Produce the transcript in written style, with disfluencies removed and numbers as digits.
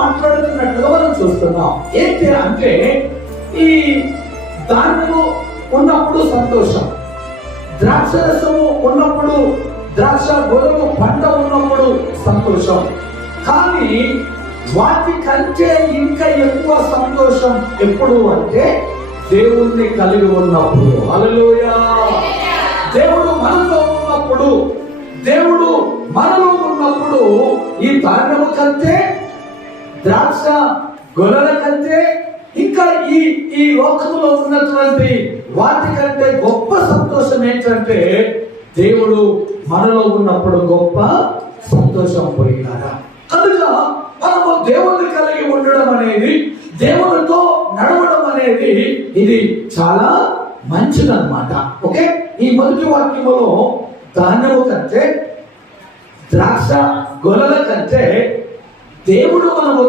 మాట్లాడుతున్నట్లుగా మనం చూస్తున్నాం. ఏంటి అంటే ఈ ధాన్యము ఉన్నప్పుడు సంతోషం, ద్రాక్ష రసము ఉన్నప్పుడు, ద్రాక్ష గొలము పంట ఉన్నప్పుడు సంతోషం. కానీ వాటి కంటే ఇంకా ఎక్కువ సంతోషం ఎప్పుడు అంటే దేవుణ్ణి కలిగి ఉన్నప్పుడు. హల్లెలూయా! దేవుడు మనలో ఉన్నప్పుడు, దేవుడు మనలో ఉన్నప్పుడు ఈ ధాన్యము కంటే, ద్రాక్ష గొర్రెల కంటే, ఇంకా ఈ లోకంలో ఉన్నటువంటి వాటికంటే గొప్ప సంతోషం ఏంటంటే దేవుడు మనలో ఉన్నప్పుడు గొప్ప సంతోషం పోయినారా. కనుక మనము దేవుణ్ణి కలిగి ఉండడం అనేది, దేవునితో నడవడం అనేది ఇది చాలా మంచిదన్నమాట. ఓకే, ఈ మొదటి వాక్యములో ధాన్యము కంటే, ద్రాక్ష గొర్రెల కంటే దేవుడు మనము